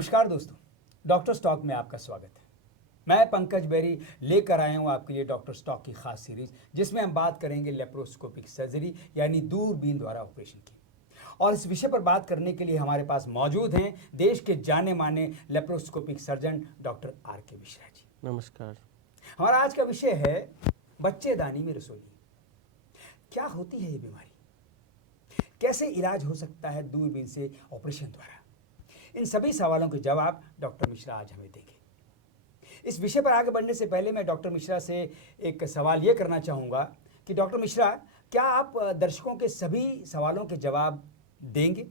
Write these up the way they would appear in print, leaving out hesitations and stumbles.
नमस्कार दोस्तों, doctor stock में आपका स्वागत है। मैं पंकज बेरी लेकर आया हूं आपके लिए डॉक्टर स्टॉक की खास सीरीज, जिसमें हम बात करेंगे लेप्रोस्कोपिक सर्जरी यानी दूरबीन द्वारा ऑपरेशन की। और इस विषय पर बात करने के लिए हमारे पास मौजूद हैं देश के जाने माने लेप्रोस्कोपिक सर्जन डॉक्टर आर के मिश्रा जी। नमस्कार। हमारा आज का विषय है बच्चेदानी में रसोली। क्या होती है ये बीमारी, कैसे इलाज हो सकता है दूरबीन से ऑपरेशन द्वारा? इन सभी सवालों के जवाब डॉक्टर मिश्रा आज हमें देंगे। इस विषय पर आगे बढ़ने से पहले मैं डॉक्टर मिश्रा से एक सवाल ये करना चाहूँगा कि डॉक्टर मिश्रा, क्या आप दर्शकों के सभी सवालों के जवाब देंगे?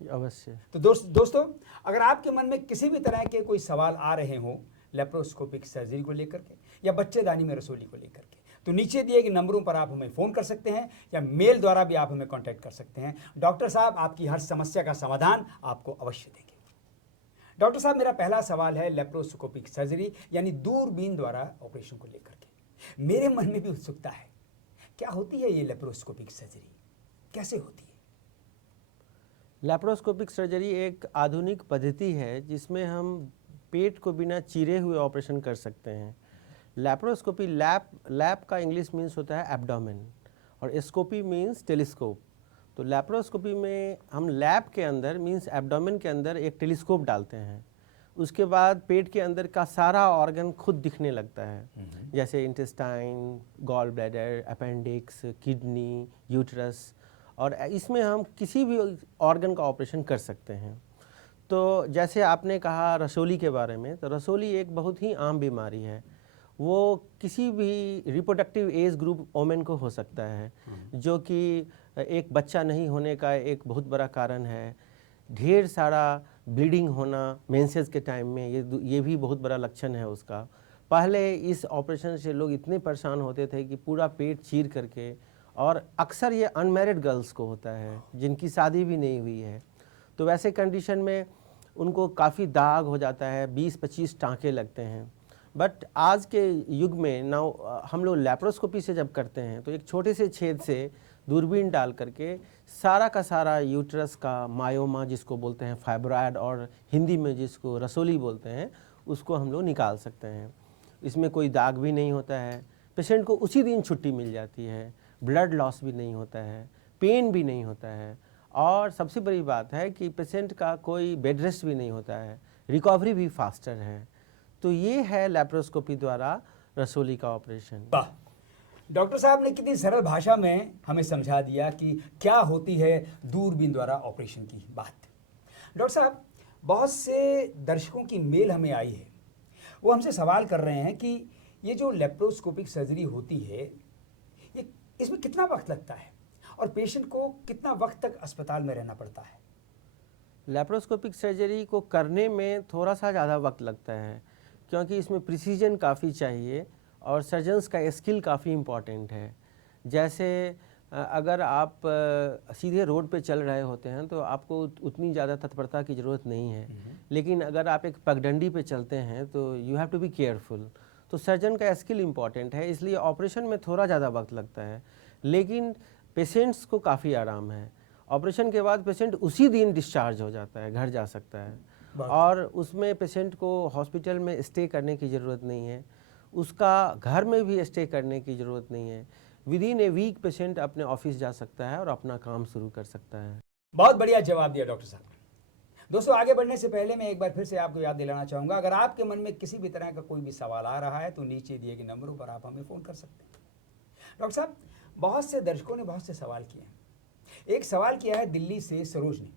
अवश्य। तो दोस्तों, अगर आपके मन में किसी भी तरह के कोई सवाल आ रहे हों लेप्रोस्कोपिक सर्जरी को लेकर के या बच्चेदानी में रसोली को लेकर के, तो नीचे दिए गए नंबरों पर आप हमें फ़ोन कर सकते हैं या मेल द्वारा भी आप हमें कांटेक्ट कर सकते हैं। डॉक्टर साहब आपकी हर समस्या का समाधान आपको अवश्य देंगे। डॉक्टर साहब, मेरा पहला सवाल है लेप्रोस्कोपिक सर्जरी यानी दूरबीन द्वारा ऑपरेशन को लेकर के। मेरे मन में भी उत्सुकता है, क्या होती है ये लेप्रोस्कोपिक सर्जरी, कैसे होती है? लैप्रोस्कोपिक सर्जरी एक आधुनिक पद्धति है जिसमें हम पेट को बिना चीरे हुए ऑपरेशन कर सकते हैं। लैप्रोस्कोपी लैप का इंग्लिश मीन्स होता है एब्डोमेन और स्कोपी मीन्स टेलीस्कोप। तो लैप्रोस्कोपी में हम लैप के अंदर मीन्स एब्डोमेन के अंदर एक टेलीस्कोप डालते हैं। उसके बाद पेट के अंदर का सारा ऑर्गन खुद दिखने लगता है, जैसे intestine, gall bladder, appendix, kidney, uterus, और इसमें हम किसी भी ऑर्गन का ऑपरेशन कर सकते हैं। तो जैसे आपने कहा रसोली के बारे में, तो रसोली एक बहुत ही आम बीमारी है। वो किसी भी रिप्रोडक्टिव एज ग्रुप वोमेन को हो सकता है, जो कि एक बच्चा नहीं होने का एक बहुत बड़ा कारण है। ढेर सारा ब्लीडिंग होना मेंसेस के टाइम में, ये भी बहुत बड़ा लक्षण है उसका। पहले इस ऑपरेशन से लोग इतने परेशान होते थे कि पूरा पेट चीर करके, और अक्सर ये अनमैरिड गर्ल्स को होता है जिनकी शादी भी नहीं हुई है। तो वैसे कंडीशन में उनको काफ़ी दाग हो जाता है, 20-25 टाँके लगते हैं। बट आज के युग में नाउ हम लोग लैप्रोस्कोपी से जब करते हैं तो एक छोटे से छेद से दूरबीन डाल करके सारा का सारा यूट्रस का मायोमा, जिसको बोलते हैं फाइब्रॉयड और हिंदी में जिसको रसोली बोलते हैं, उसको हम लोग निकाल सकते हैं। इसमें कोई दाग भी नहीं होता है, पेशेंट को उसी दिन छुट्टी मिल जाती है, ब्लड लॉस भी नहीं होता है, पेन भी नहीं होता है, और सबसे बड़ी बात है कि पेशेंट का कोई बेड रेस्ट भी नहीं होता है, रिकवरी भी फास्टर है। तो ये है लैप्रोस्कोपी द्वारा रसोली का ऑपरेशन। वाह, डॉक्टर साहब ने कितनी सरल भाषा में हमें समझा दिया कि क्या होती है दूरबीन द्वारा ऑपरेशन की बात। डॉक्टर साहब, बहुत से दर्शकों की मेल हमें आई है, वो हमसे सवाल कर रहे हैं कि ये जो लेप्रोस्कोपिक सर्जरी होती है, ये इसमें कितना वक्त लगता है और पेशेंट को कितना वक्त तक अस्पताल में रहना पड़ता है? लैप्रोस्कोपिक सर्जरी को करने में थोड़ा सा ज़्यादा वक्त लगता है, क्योंकि इसमें प्रिसीजन काफ़ी चाहिए और सर्जन्स का स्किल काफ़ी इम्पॉर्टेंट है। जैसे अगर आप सीधे रोड पे चल रहे होते हैं तो आपको उतनी ज़्यादा तत्परता की ज़रूरत नहीं है, लेकिन अगर आप एक पगडंडी पे चलते हैं तो you have to be careful. तो सर्जन का स्किल इम्पॉर्टेंट है, इसलिए ऑपरेशन में थोड़ा ज़्यादा वक्त लगता है, लेकिन पेशेंट्स को काफ़ी आराम है। ऑपरेशन के बाद पेशेंट उसी दिन डिस्चार्ज हो जाता है, घर जा सकता है, और उसमें पेशेंट को हॉस्पिटल में स्टे करने की ज़रूरत नहीं है, उसका घर में भी स्टे करने की ज़रूरत नहीं है। Within a week patient अपने ऑफिस जा सकता है और अपना काम शुरू कर सकता है। बहुत बढ़िया जवाब दिया डॉक्टर साहब। दोस्तों, आगे बढ़ने से पहले मैं एक बार फिर से आपको याद दिलाना चाहूँगा, अगर आपके मन में किसी भी तरह का कोई भी सवाल आ रहा है तो नीचे दिए गए नंबरों पर आप हमें फ़ोन कर सकते हैं। डॉक्टर साहब, बहुत से दर्शकों ने बहुत से सवाल किए हैं। एक सवाल किया है दिल्ली से सरोज ने।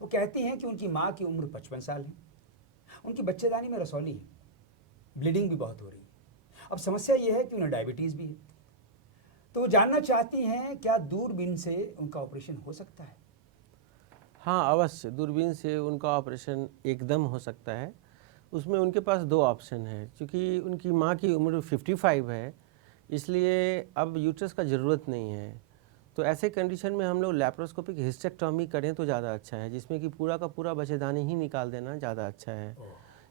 वो कहती हैं कि उनकी माँ की उम्र 55 साल है, उनकी बच्चेदानी में रसौली है, ब्लीडिंग भी बहुत हो रही है। अब समस्या ये है कि उन्हें डायबिटीज़ भी है, तो वो जानना चाहती हैं क्या दूरबीन से उनका ऑपरेशन हो सकता है? हाँ, अवश्य दूरबीन से उनका ऑपरेशन एकदम हो सकता है। उसमें उनके पास दो ऑप्शन है, क्योंकि उनकी माँ की उम्र 55 है, इसलिए अब यूट्रस का ज़रूरत नहीं है। तो ऐसे कंडीशन में हम लोग लैप्रोस्कोपिक हिस्टेक्टॉमी करें तो ज़्यादा अच्छा है, जिसमें कि पूरा का पूरा बच्चेदानी ही निकाल देना ज़्यादा अच्छा है,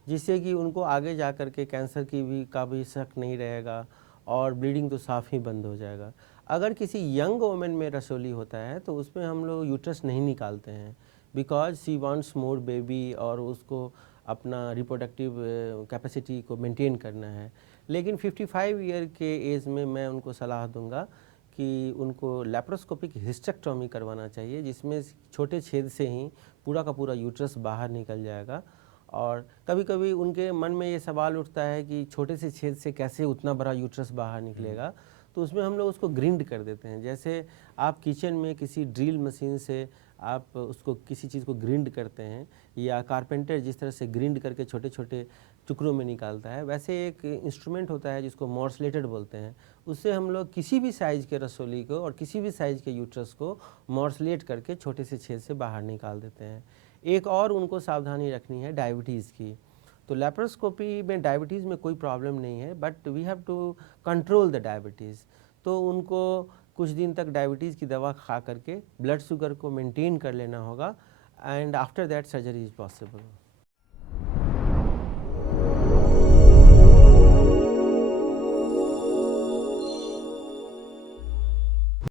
जिससे कि उनको आगे जा कर के कैंसर का भी शक नहीं रहेगा और ब्लीडिंग तो साफ़ ही बंद हो जाएगा। अगर किसी यंग वोमेन में रसोली होता है तो उसमें हम लोग यूट्रस नहीं निकालते हैं, because she wants more baby और उसको अपना रिप्रोडक्टिव कैपेसिटी को मेंटेन करना है। लेकिन 55 ईयर के एज में मैं उनको सलाह दूंगा कि उनको लैप्रोस्कोपिक हिस्टेक्टोमी करवाना चाहिए, जिसमें छोटे छेद से ही पूरा का पूरा यूट्रस बाहर निकल जाएगा। और कभी कभी उनके मन में ये सवाल उठता है कि छोटे से छेद से कैसे उतना बड़ा यूट्रस बाहर निकलेगा, तो उसमें हम लोग उसको ग्रिंड कर देते हैं। जैसे आप किचन में किसी ड्रिल मशीन से आप उसको किसी चीज़ को ग्रिंड करते हैं, या कारपेंटर जिस तरह से ग्रिंड करके छोटे छोटे टुकड़ों में निकालता है, वैसे एक इंस्ट्रूमेंट होता है जिसको मॉर्सलेटेड बोलते हैं। उससे हम लोग किसी भी साइज़ के रसोली को और किसी भी साइज़ के यूट्रस को मॉर्सलेट करके छोटे से छेद से बाहर निकाल देते हैं। एक और उनको सावधानी रखनी है डायबिटीज़ की। तो लैप्रोस्कोपी में डायबिटीज़ में कोई प्रॉब्लम नहीं है, but we have to control the diabetes. तो उनको कुछ दिन तक डायबिटीज़ की दवा खा करके ब्लड शुगर को मेंटेन कर लेना होगा, and after that surgery is possible.